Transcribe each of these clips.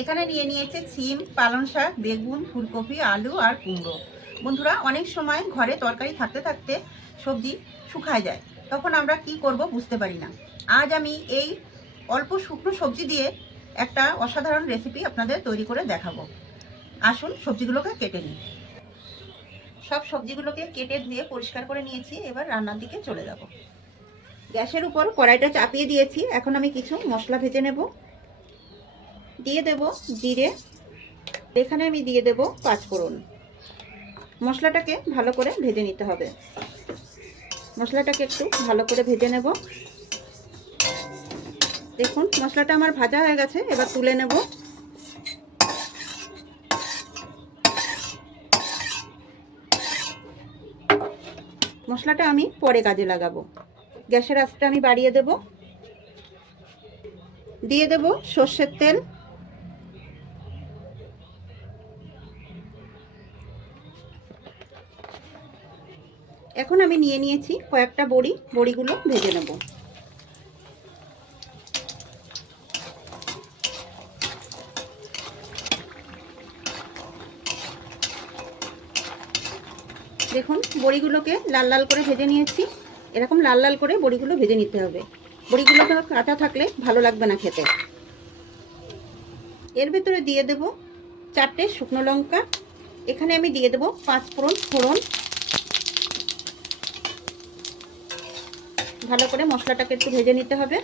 এখানে নিয়ে নিয়েছে সিম, পালং শাক, বেগুন, ফুলকপি, আলু আর কুমড়ো। বন্ধুরা, অনেক সময় ঘরে তরকারি থাকতে থাকতে সবজি শুকায় যায়, তখন আমরা কি করব বুঝতে পারি না। আজ আমি এই অল্প শুকনো সবজি দিয়ে একটা অসাধারণ রেসিপি আপনাদের তৈরি করে দেখাবো। আসুন সবজিগুলোকে কেটে নিই। সব সবজিগুলোকে কেটে ধুয়ে পরিষ্কার করে নিয়েছি। এবার রান্নার দিকে চলে যাব। গ্যাসের উপর কড়াইটা চাপিয়ে দিয়েছি। এখন আমি কিছু মশলা ভেজে নেব। দিয়ে দেব জিরে, এখানে আমি দিয়ে দেব পাঁচফোড়ন। মশলাটাকে ভালো করে ভেজে নিতে হবে। মশলাটাকে একটু ভালো করে ভেজে নেব। দেখুন মশলাটা আমার ভাজা হয়ে গেছে, এবার তুলে নেব। মশলাটা আমি পরে কাজে লাগাবো। গ্যাসের আঁচটা আমি বাড়িয়ে দেব। দিয়ে দেব সর্ষের তেল। এখন আমি নিয়ে নিয়েছি কয়েকটা বড়ি, বড়িগুলো ভেজে নেব। দেখুন বড়িগুলোকে লাল লাল করে ভেজে নিয়েছি। এরকম লাল লাল করে বড়িগুলো ভেজে নিতে হবে। বড়িগুলো কাঁচা থাকলে ভালো লাগবে না খেতে। এর ভেতরে দিয়ে দেব 4টে শুকনো লঙ্কা। এখানে আমি দিয়ে দেব পাঁচফোড়ন ফোড়ন। ভালো করে মশলাটাকে একটু ভেজে নিতে হবে।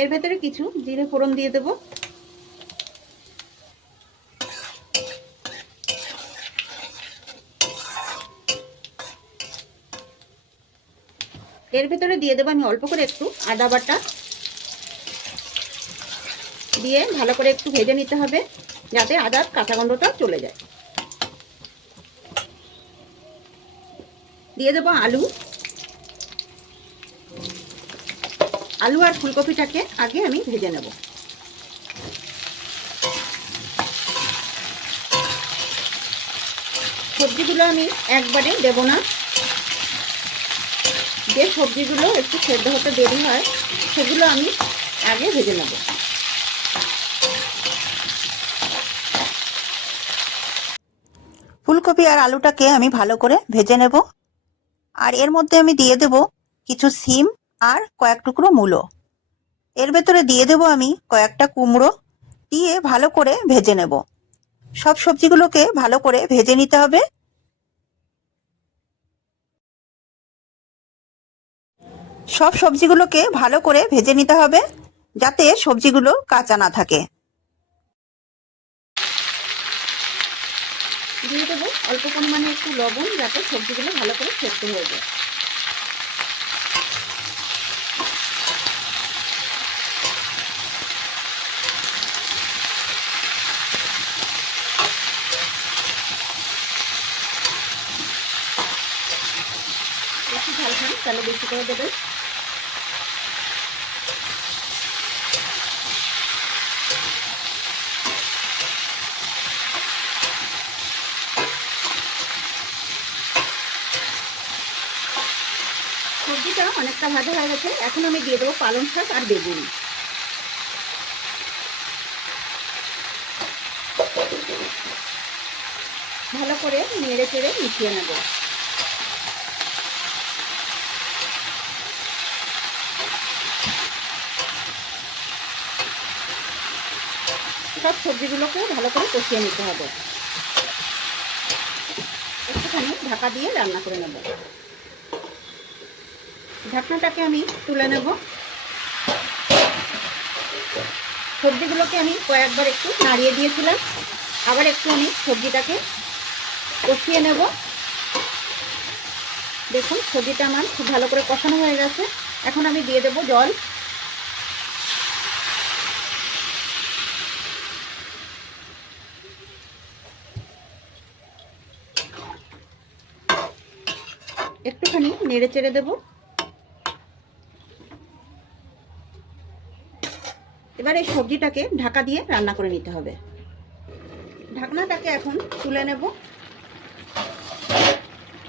এর ভেতরে কিছু জিরে ফোড়ন দিয়ে দেব। এর ভেতরে দিয়ে দেব আমি অল্প করে একটু আদা বাটা। দিয়ে ভালো করে একটু ভেজে নিতে হবে যাতে আদার কাঁচা গন্ধটা চলে যায়। দিয়ে দেব আলু। আলু আর ফুলকপিটাকে আগে আমি ভেজে নেব। সবজিগুলো আমি একবারে দেব না। যে সবজিগুলো একটু সেদ্ধ হতে দেরি হয় সেগুলো আমি আগে ভেজে নেব। ফুলকপি আর আলুটাকে আমি ভালো করে ভেজে নেব। আর এর মধ্যে আমি দিয়ে দেব কিছু সিম আর কয়েক টুকরো মূলো। এর ভেতরে দিয়ে দেব আমি কয়েকটা কুমড়ো। দিয়ে ভালো করে ভেজে নেব। সব সবজিগুলোকে ভালো করে ভেজে নিতে হবে। সব সবজিগুলোকে ভালো করে ভেজে নিতে হবে যাতে সবজিগুলো কাঁচা না থাকে। দিয়ে দেবো অল্প পরিমাণে একটু লবণ যাতে সবজিগুলো ভালো করে সেদ্ধ হয়ে যায়। একটু ঝাল খান তাহলে বেশি করে দেবেন। সবজিটা অনেকটা ভাজা হয়ে গেছে। এখন আমি দিয়ে দেবো পালং শাক আর বেগুন। ভালো করে নেড়ে চেড়ে মিশিয়ে নেব। সব সবজিগুলোকে ভালো করে কষিয়ে নিতে হবে। একটুখানি ঢাকা দিয়ে রান্না করে নেব। ঢাকনাটাকে আমি তুলে নেব। সবজিগুলোকে আমি কয়েকবার একটু নাড়িয়ে দিয়েছিলাম। আবার একটু আমি সবজিটাকে কষিয়ে নেব। দেখুন সবজিটা আমার খুব ভালো করে কষানো হয়ে গেছে। এখন আমি দিয়ে দেব জল। একটুখানি নেড়ে চেড়ে দেব। এবার এই সবজিটাকে ঢাকা দিয়ে রান্না করে নিতে হবে। ঢাকনাটাকে এখন তুলে নেব।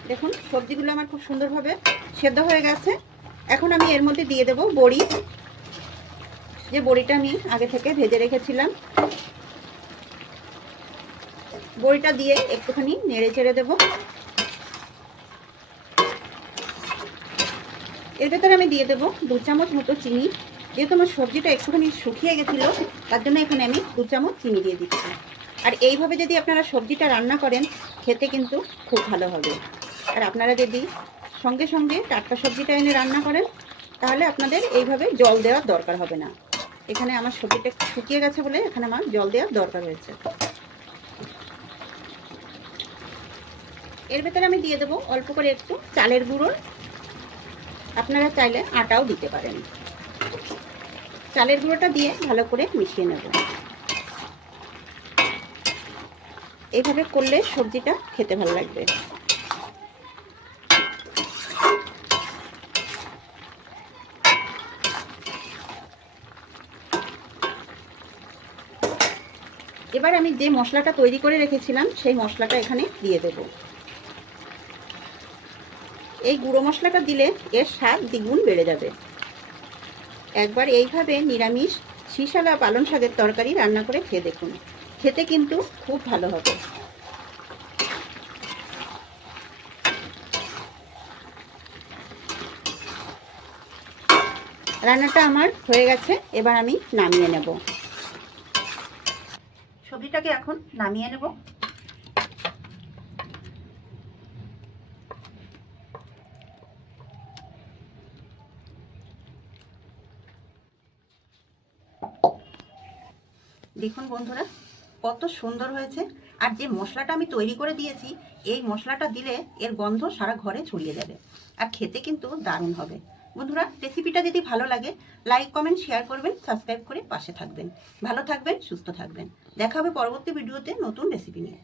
দেখুন সবজিগুলো আমার খুব সুন্দরভাবে সেদ্ধ হয়ে গেছে। এখন আমি এর মধ্যে দিয়ে দেব বড়ি। যে বড়িটা আমি আগে থেকে ভেজে রেখেছিলাম, বড়িটা দিয়ে একটুখানি নেড়ে চেড়ে দেবো। এর ভেতরে আমি দিয়ে দেবো 2 চামচ মতো চিনি। যেহেতু আমার সবজিটা একটুখানি শুকিয়ে গেছিলো, তার জন্য এখানে আমি 2 চামচ চিনি দিয়ে দিচ্ছি। আর এইভাবে যদি আপনারা সবজিটা রান্না করেন, খেতে কিন্তু খুব ভালো হবে। আর আপনারা যদি সঙ্গে সঙ্গে টাটকা সবজিটা এনে রান্না করেন, তাহলে আপনাদের এইভাবে জল দেওয়ার দরকার হবে না। এখানে আমার সবজিটা শুকিয়ে গেছে বলে এখানে আমার জল দেওয়ার দরকার হয়েছে। এর ভেতরে আমি দিয়ে দেবো অল্প করে একটু চালের গুঁড়ো। আপনারা চাইলে আটাও দিতে পারেন। চালের গুঁড়োটা দিয়ে ভালো করে মিশিয়ে নেব। এইভাবে করলে সবজিটা খেতে ভালো লাগবে। এবার আমি যে মশলাটা তৈরি করে রেখেছিলাম, সেই মশলাটা এখানে দিয়ে দেব। এই গুঁড়ো মশলাটা দিলে এর স্বাদ দ্বিগুণ বেড়ে যাবে। একবার এইভাবে নিরামিষ শিশালা পালং শাকের তরকারি রান্না করে খেয়ে দেখুন, খেতে কিন্তু খুব ভালো হবে। রান্নাটা আমার হয়ে গেছে, এবার আমি নামিয়ে নেব। সবজিটাকে এখন নামিয়ে নেব। দেখুন বন্ধুরা, কত সুন্দর হয়েছে। আর যে মশলাটা আমি তৈরি করে দিয়েছি, এই মশলাটা দিলে এর গন্ধ সারা ঘরে ছড়িয়ে যাবে, আর খেতে কিন্তু দারুণ হবে। বন্ধুরা, রেসিপিটা যদি ভালো লাগে, লাইক কমেন্ট শেয়ার করবেন, সাবস্ক্রাইব করে পাশে থাকবেন। ভালো থাকবেন, সুস্থ থাকবেন। দেখা হবে পরবর্তী ভিডিওতে নতুন রেসিপি নিয়ে।